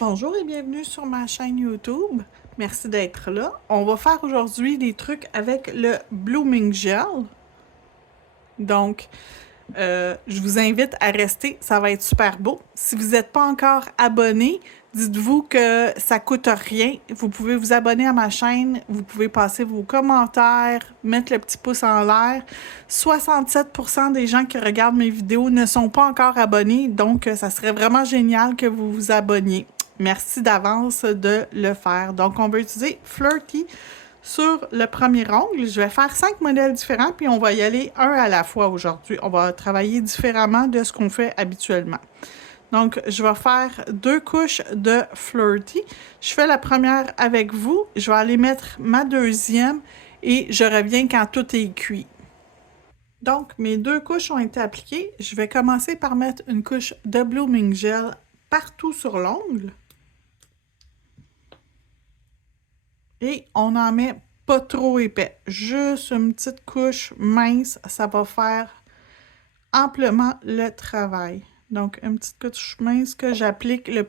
Bonjour et bienvenue sur ma chaîne YouTube. Merci d'être là. On va faire aujourd'hui des trucs avec le Blooming Gel. Donc, je vous invite à rester, ça va être super beau. Si vous n'êtes pas encore abonné, dites-vous que ça coûte rien. Vous pouvez vous abonner à ma chaîne, vous pouvez passer vos commentaires, mettre le petit pouce en l'air. 67% des gens qui regardent mes vidéos ne sont pas encore abonnés, donc ça serait vraiment génial que vous vous abonniez. Merci d'avance de le faire. Donc, on va utiliser Flirty sur le premier ongle. Je vais faire 5 modèles différents, puis on va y aller un à la fois aujourd'hui. On va travailler différemment de ce qu'on fait habituellement. Donc, je vais faire 2 couches de Flirty. Je fais la première avec vous. Je vais aller mettre ma deuxième et je reviens quand tout est cuit. Donc, mes 2 couches ont été appliquées. Je vais commencer par mettre une couche de Blooming Gel partout sur l'ongle. Et on en met pas trop épais. Juste une petite couche mince, ça va faire amplement le travail. Donc, une petite couche mince que j'applique le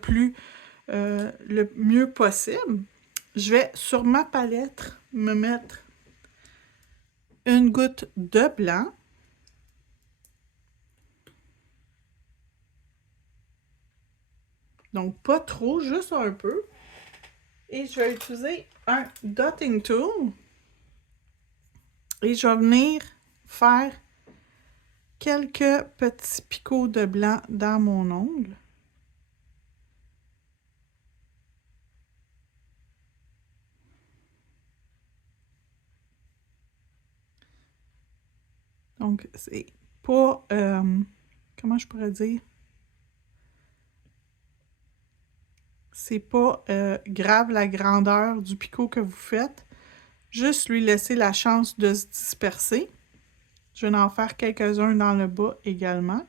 mieux possible. Je vais, sur ma palette, me mettre une goutte de blanc. Donc, pas trop, juste un peu. Et je vais utiliser un dotting tool. Et je vais venir faire quelques petits picots de blanc dans mon ongle. Donc, c'est pas, comment je pourrais dire? C'est pas grave la grandeur du picot que vous faites. Juste lui laisser la chance de se disperser. Je vais en faire quelques-uns dans le bas également.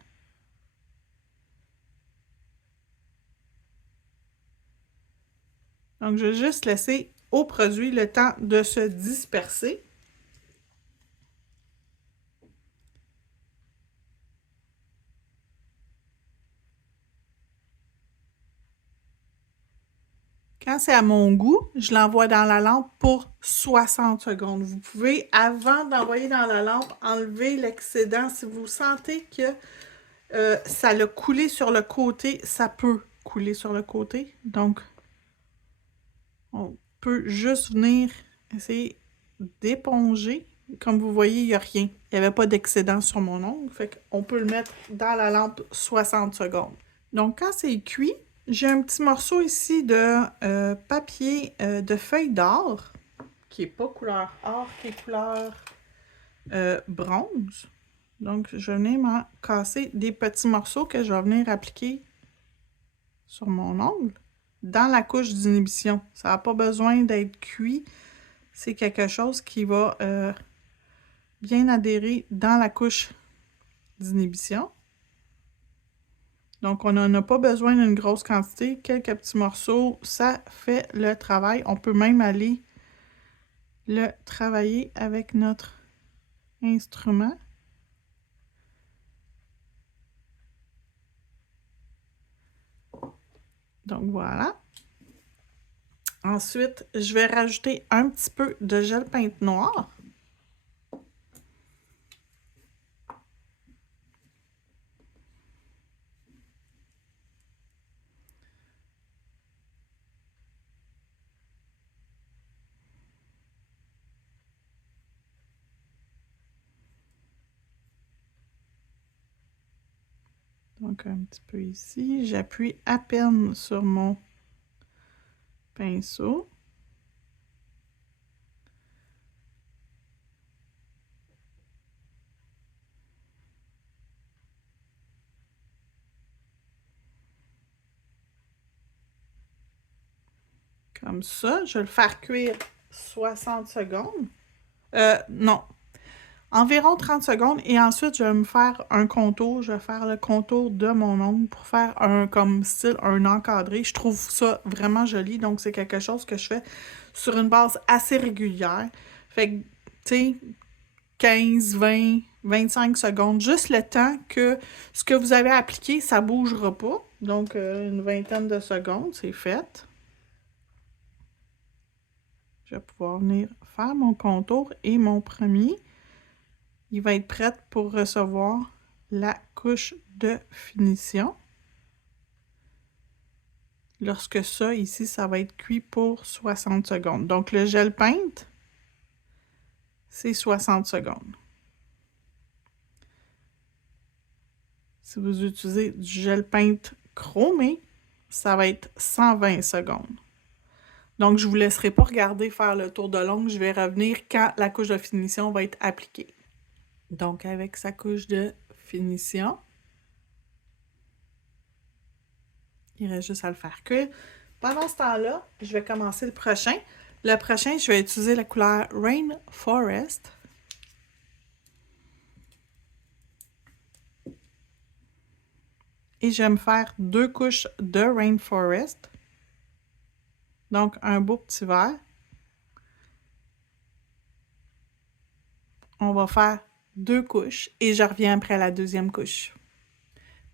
Donc, je vais juste laisser au produit le temps de se disperser. Quand c'est à mon goût, je l'envoie dans la lampe pour 60 secondes. Vous pouvez, avant d'envoyer dans la lampe, enlever l'excédent. Si vous sentez que ça l'a coulé sur le côté, ça peut couler sur le côté. Donc, on peut juste venir essayer d'éponger. Comme vous voyez, il n'y a rien. Il n'y avait pas d'excédent sur mon ongle. Fait qu'on peut le mettre dans la lampe 60 secondes. Donc, quand c'est cuit, j'ai un petit morceau ici de papier de feuille d'or, qui n'est pas couleur or, qui est couleur bronze. Donc, je vais venir m'en casser des petits morceaux que je vais venir appliquer sur mon ongle dans la couche d'inhibition. Ça n'a pas besoin d'être cuit. C'est quelque chose qui va bien adhérer dans la couche d'inhibition. Donc, on n'en a pas besoin d'une grosse quantité. Quelques petits morceaux, ça fait le travail. On peut même aller le travailler avec notre instrument. Donc, voilà. Ensuite, je vais rajouter un petit peu de gel peinte noir. Donc, un petit peu ici. J'appuie à peine sur mon pinceau. Comme ça, je vais le faire cuire 60 secondes. Non, environ 30 secondes. Et ensuite, je vais me faire un contour. Je vais faire le contour de mon ongle pour faire un, comme style, un encadré. Je trouve ça vraiment joli. Donc, c'est quelque chose que je fais sur une base assez régulière. Fait que, tu sais, 15, 20, 25 secondes. Juste le temps que ce que vous avez appliqué, ça ne bougera pas. Donc, une vingtaine de secondes, c'est fait. Je vais pouvoir venir faire mon contour et mon premier, il va être prêt pour recevoir la couche de finition. Lorsque ça, ici, ça va être cuit pour 60 secondes. Donc, le gel paint, c'est 60 secondes. Si vous utilisez du gel paint chromé, ça va être 120 secondes. Donc, je ne vous laisserai pas regarder faire le tour de l'ongle. Je vais revenir quand la couche de finition va être appliquée. Donc, avec sa couche de finition, il reste juste à le faire cuire. Pendant ce temps-là, je vais commencer le prochain. Le prochain, je vais utiliser la couleur Rainforest. Et je vais me faire 2 couches de Rainforest. Donc, un beau petit vert. On va faire 2 couches et je reviens après la deuxième couche.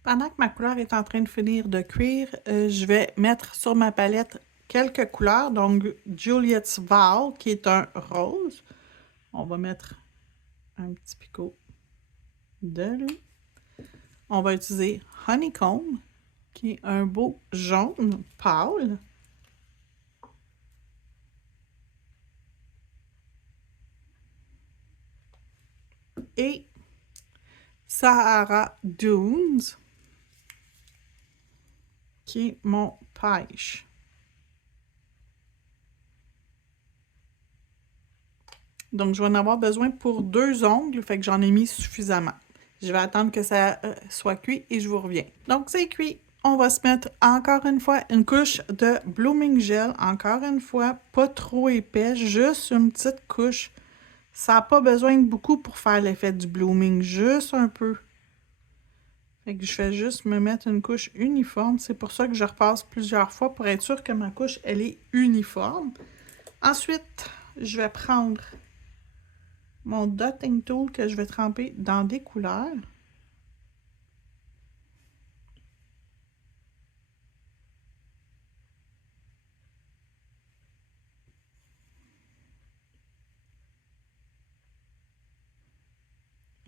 Pendant que ma couleur est en train de finir de cuire, je vais mettre sur ma palette quelques couleurs. Donc, Juliet's Vow, qui est un rose. On va mettre un petit picot de lui. On va utiliser Honeycomb, qui est un beau jaune pâle. Et Sahara Dunes, qui est mon pêche. Donc, je vais en avoir besoin pour 2 ongles, fait que j'en ai mis suffisamment. Je vais attendre que ça soit cuit et je vous reviens. Donc, c'est cuit. On va se mettre encore une fois une couche de Blooming Gel. Encore une fois, pas trop épais, juste une petite couche. Ça n'a pas besoin de beaucoup pour faire l'effet du blooming, juste un peu. Fait que je fais juste me mettre une couche uniforme. C'est pour ça que je repasse plusieurs fois pour être sûr que ma couche, elle est uniforme. Ensuite, je vais prendre mon dotting tool que je vais tremper dans des couleurs.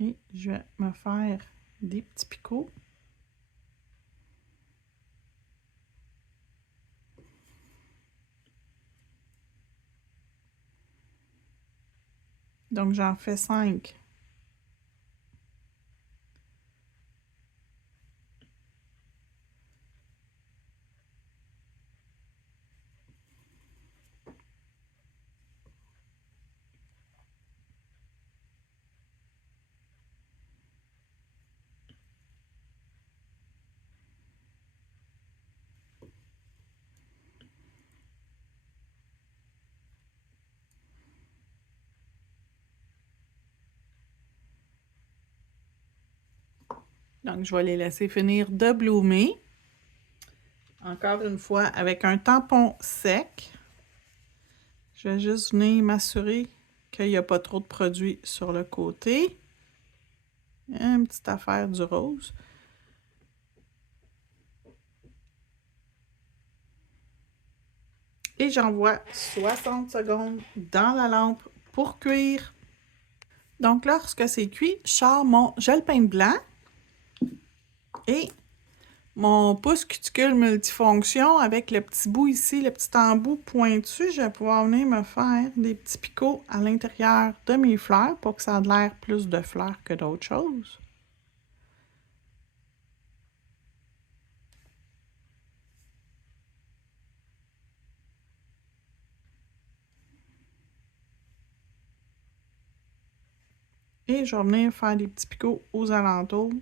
Et je vais me faire des petits picots. Donc, j'en fais 5. Donc, je vais les laisser finir de bloomer. Encore une fois, avec un tampon sec. Je vais juste venir m'assurer qu'il n'y a pas trop de produits sur le côté. Une petite affaire du rose. Et j'envoie 60 secondes dans la lampe pour cuire. Donc, lorsque c'est cuit, je sors mon gel paint blanc et mon pouce cuticule multifonction avec le petit bout ici, le petit embout pointu. Je vais pouvoir venir me faire des petits picots à l'intérieur de mes fleurs pour que ça ait l'air plus de fleurs que d'autres choses. Et je vais venir faire des petits picots aux alentours.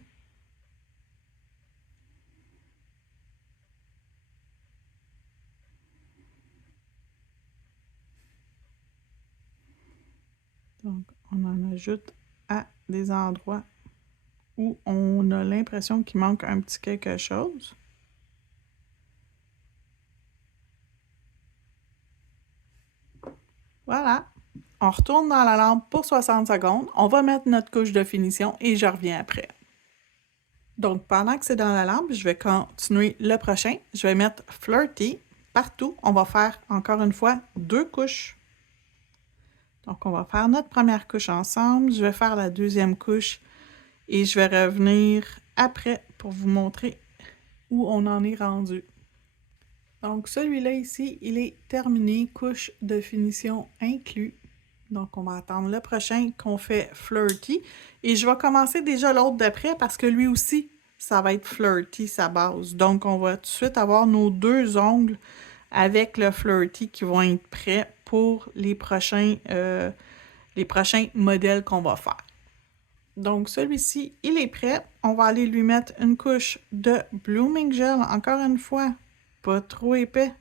Donc, on en ajoute à des endroits où on a l'impression qu'il manque un petit quelque chose. Voilà. On retourne dans la lampe pour 60 secondes. On va mettre notre couche de finition et je reviens après. Donc, pendant que c'est dans la lampe, je vais continuer le prochain. Je vais mettre Flirty partout. On va faire, encore une fois, 2 couches. Donc, on va faire notre première couche ensemble. Je vais faire la deuxième couche et je vais revenir après pour vous montrer où on en est rendu. Donc, celui-là ici, il est terminé, couche de finition inclus. Donc, on va attendre le prochain qu'on fait Flirty. Et je vais commencer déjà l'autre d'après parce que lui aussi, ça va être Flirty, sa base. Donc, on va tout de suite avoir nos 2 ongles avec le Flirty qui vont être prêts pour les prochains modèles qu'on va faire. Donc, celui-ci, il est prêt. On va aller lui mettre une couche de Blooming Gel, encore une fois, pas trop épais.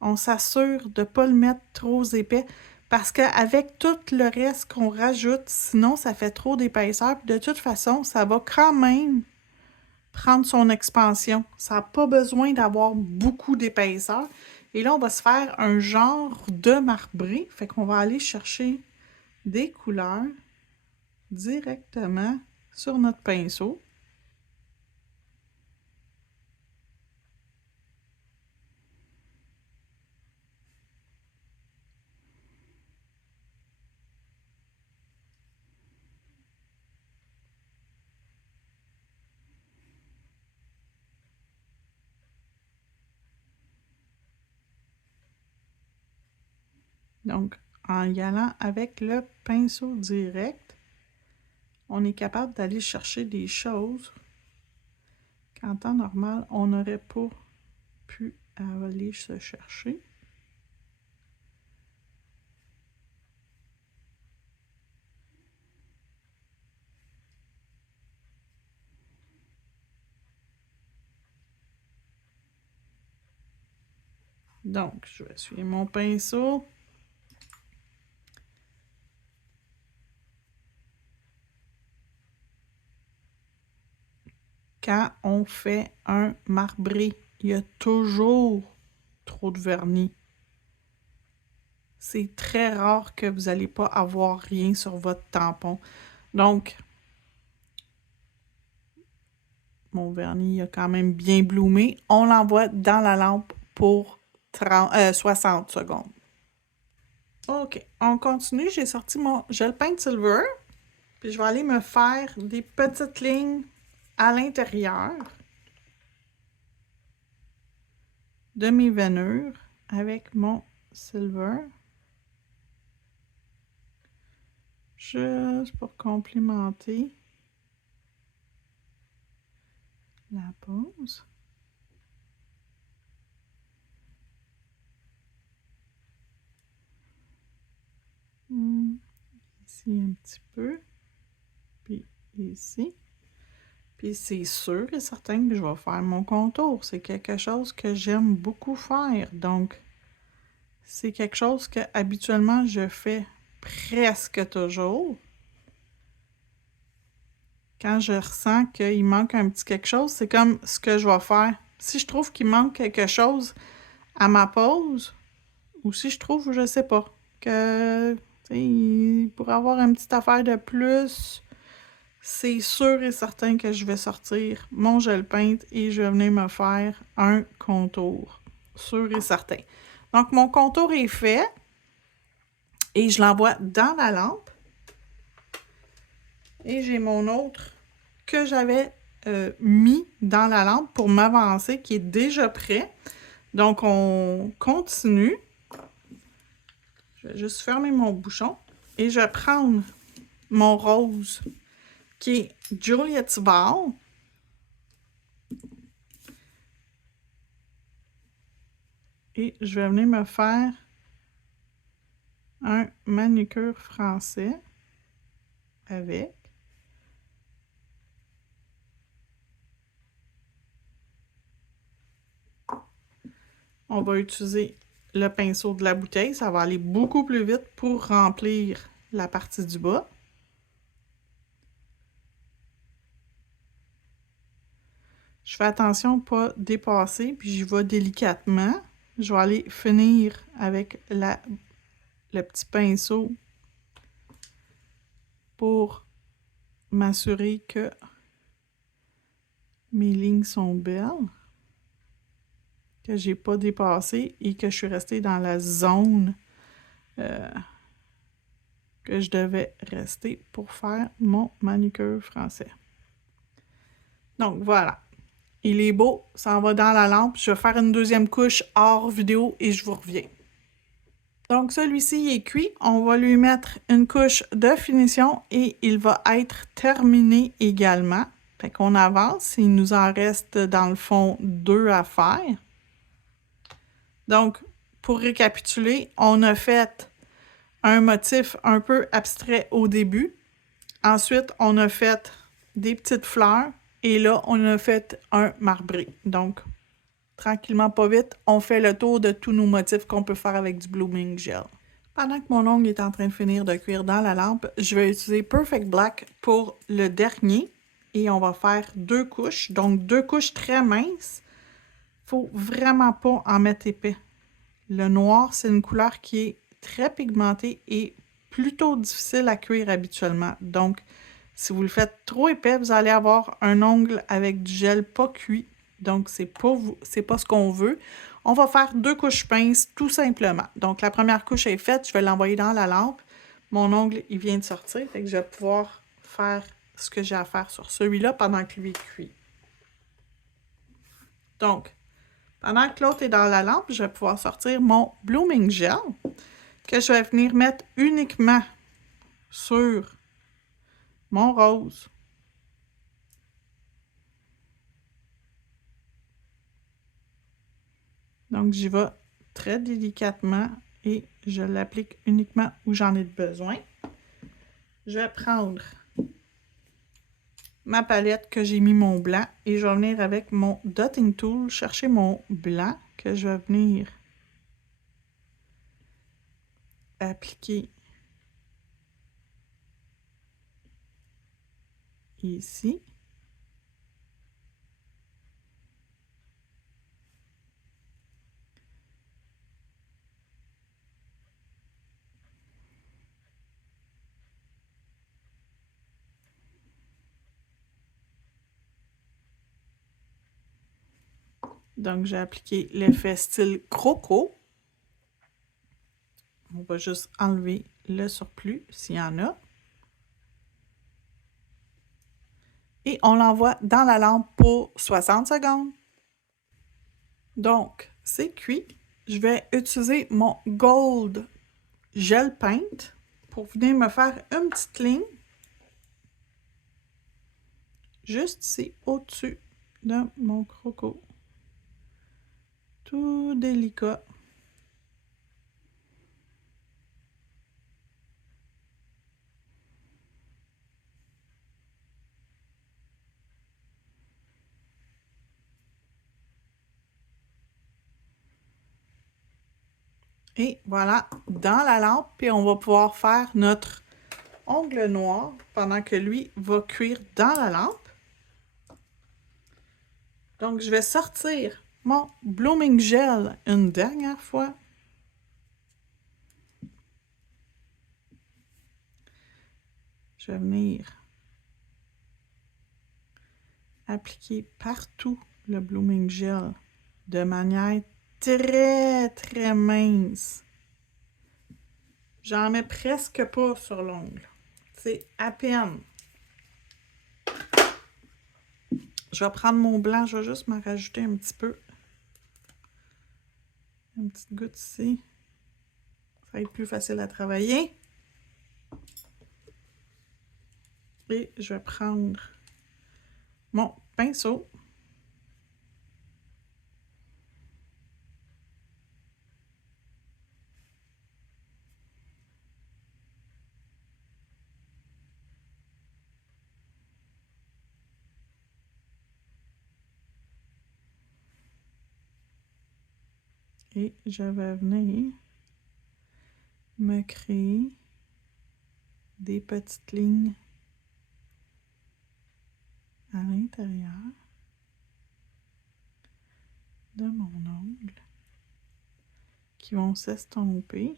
On s'assure de ne pas le mettre trop épais parce qu'avec tout le reste qu'on rajoute, sinon ça fait trop d'épaisseur. De toute façon, ça va quand même prendre son expansion. Ça n'a pas besoin d'avoir beaucoup d'épaisseur. Et là, on va se faire un genre de marbré. Fait qu'on va aller chercher des couleurs directement sur notre pinceau. Donc, en y allant avec le pinceau direct, on est capable d'aller chercher des choses qu'en temps normal, on n'aurait pas pu aller se chercher. Donc, je vais essuyer mon pinceau. Quand on fait un marbré, il y a toujours trop de vernis. C'est très rare que vous n'allez pas avoir rien sur votre tampon. Donc, mon vernis a quand même bien bloomé. On l'envoie dans la lampe pour 60 secondes. OK, on continue. J'ai sorti mon gel paint silver. Puis je vais aller me faire des petites lignes à l'intérieur de mes veinures avec mon silver. Juste pour complémenter la pose. Ici un petit peu. Puis ici. Puis c'est sûr et certain que je vais faire mon contour. C'est quelque chose que j'aime beaucoup faire. Donc, c'est quelque chose que habituellement je fais presque toujours. Quand je ressens qu'il manque un petit quelque chose, c'est comme ce que je vais faire. Si je trouve qu'il manque quelque chose à ma pose, ou si je trouve, je sais pas, que il pourrait avoir une petite affaire de plus, c'est sûr et certain que je vais sortir mon gel paint et je vais venir me faire un contour. Sûr et certain. Donc, mon contour est fait et je l'envoie dans la lampe. Et j'ai mon autre que j'avais mis dans la lampe pour m'avancer, qui est déjà prêt. Donc, on continue. Je vais juste fermer mon bouchon et je vais prendre mon rose qui est Juliet's Vow. Et je vais venir me faire un manucure français avec. On va utiliser le pinceau de la bouteille. Ça va aller beaucoup plus vite pour remplir la partie du bas. Je fais attention à ne pas dépasser, puis j'y vais délicatement. Je vais aller finir avec le petit pinceau pour m'assurer que mes lignes sont belles, que j'ai pas dépassé et que je suis restée dans la zone que je devais rester pour faire mon manucure français. Donc voilà, il est beau, ça en va dans la lampe. Je vais faire une deuxième couche hors vidéo et je vous reviens. Donc celui-ci est cuit, on va lui mettre une couche de finition et il va être terminé également. Fait qu'on avance, il nous en reste dans le fond 2 à faire. Donc pour récapituler, on a fait un motif un peu abstrait au début. Ensuite, on a fait des petites fleurs et là, on a fait un marbré. Donc, tranquillement, pas vite, on fait le tour de tous nos motifs qu'on peut faire avec du Blooming Gel. Pendant que mon ongle est en train de finir de cuire dans la lampe, je vais utiliser Perfect Black pour le dernier et on va faire 2 couches. Donc, 2 couches très minces. Faut vraiment pas en mettre épais. Le noir, c'est une couleur qui est très pigmentée et plutôt difficile à cuire habituellement. Donc, si vous le faites trop épais, vous allez avoir un ongle avec du gel pas cuit. Donc, c'est pas ce qu'on veut. On va faire 2 couches pinces tout simplement. Donc, la première couche est faite, je vais l'envoyer dans la lampe. Mon ongle, il vient de sortir, fait que je vais pouvoir faire ce que j'ai à faire sur celui-là pendant que lui est cuit. Donc, pendant que l'autre est dans la lampe, je vais pouvoir sortir mon Blooming Gel que je vais venir mettre uniquement sur mon rose. Donc, j'y vais très délicatement et je l'applique uniquement où j'en ai besoin. Je vais prendre ma palette que j'ai mis mon blanc et je vais venir avec mon Dotting Tool chercher mon blanc que je vais venir appliquer ici. Donc, j'ai appliqué l'effet style croco. On va juste enlever le surplus s'il y en a. Et on l'envoie dans la lampe pour 60 secondes. Donc, c'est cuit. Je vais utiliser mon Gold Gel Paint pour venir me faire une petite ligne juste ici au-dessus de mon croco. Tout délicat. Et voilà, dans la lampe, puis on va pouvoir faire notre ongle noir pendant que lui va cuire dans la lampe. Donc, je vais sortir mon Blooming Gel une dernière fois. Je vais venir appliquer partout le Blooming Gel de manière très mince. J'en mets presque pas sur l'ongle. C'est à peine. Je vais prendre mon blanc, je vais juste m'en rajouter un petit peu. Une petite goutte ici. Ça va être plus facile à travailler. Et je vais prendre mon pinceau. Et je vais venir me créer des petites lignes à l'intérieur de mon ongle qui vont s'estomper.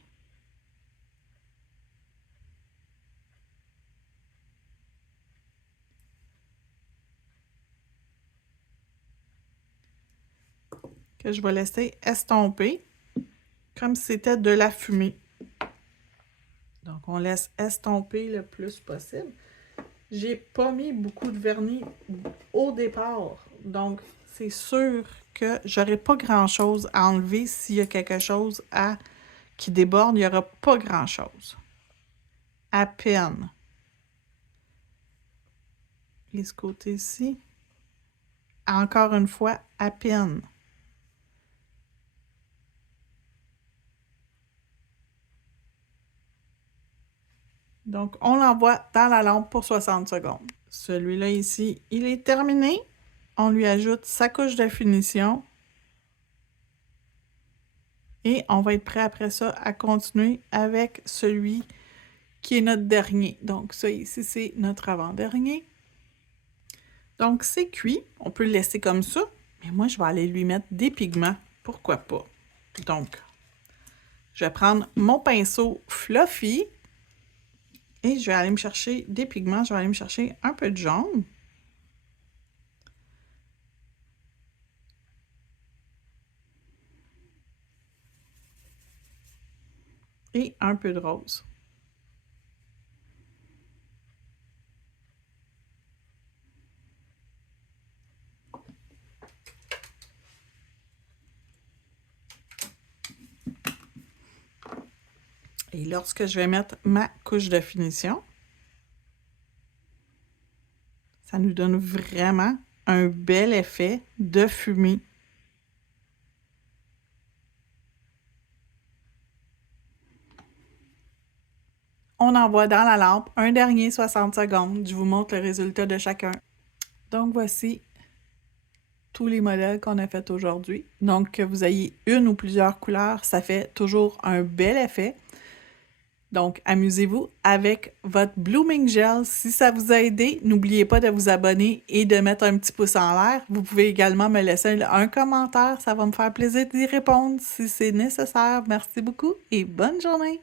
que je vais laisser estomper comme si c'était de la fumée. Donc, on laisse estomper le plus possible. J'ai pas mis beaucoup de vernis au départ, donc c'est sûr que j'aurai pas grand-chose à enlever. S'il y a quelque chose qui déborde, il n'y aura pas grand-chose. À peine. Et ce côté-ci, encore une fois, à peine. Donc, on l'envoie dans la lampe pour 60 secondes. Celui-là ici, il est terminé. On lui ajoute sa couche de finition. Et on va être prêt après ça à continuer avec celui qui est notre dernier. Donc, ça ici, c'est notre avant-dernier. Donc, c'est cuit. On peut le laisser comme ça. Mais moi, je vais aller lui mettre des pigments. Pourquoi pas? Donc, je vais prendre mon pinceau Fluffy. Et je vais aller me chercher des pigments. Je vais aller me chercher un peu de jaune. Et un peu de rose. Et lorsque je vais mettre ma couche de finition, ça nous donne vraiment un bel effet de fumée. On envoie dans la lampe un dernier 60 secondes. Je vous montre le résultat de chacun. Donc, voici tous les modèles qu'on a fait aujourd'hui. Donc, que vous ayez une ou plusieurs couleurs, ça fait toujours un bel effet. Donc, amusez-vous avec votre Blooming Gel. Si ça vous a aidé, n'oubliez pas de vous abonner et de mettre un petit pouce en l'air. Vous pouvez également me laisser un commentaire. Ça va me faire plaisir d'y répondre si c'est nécessaire. Merci beaucoup et bonne journée!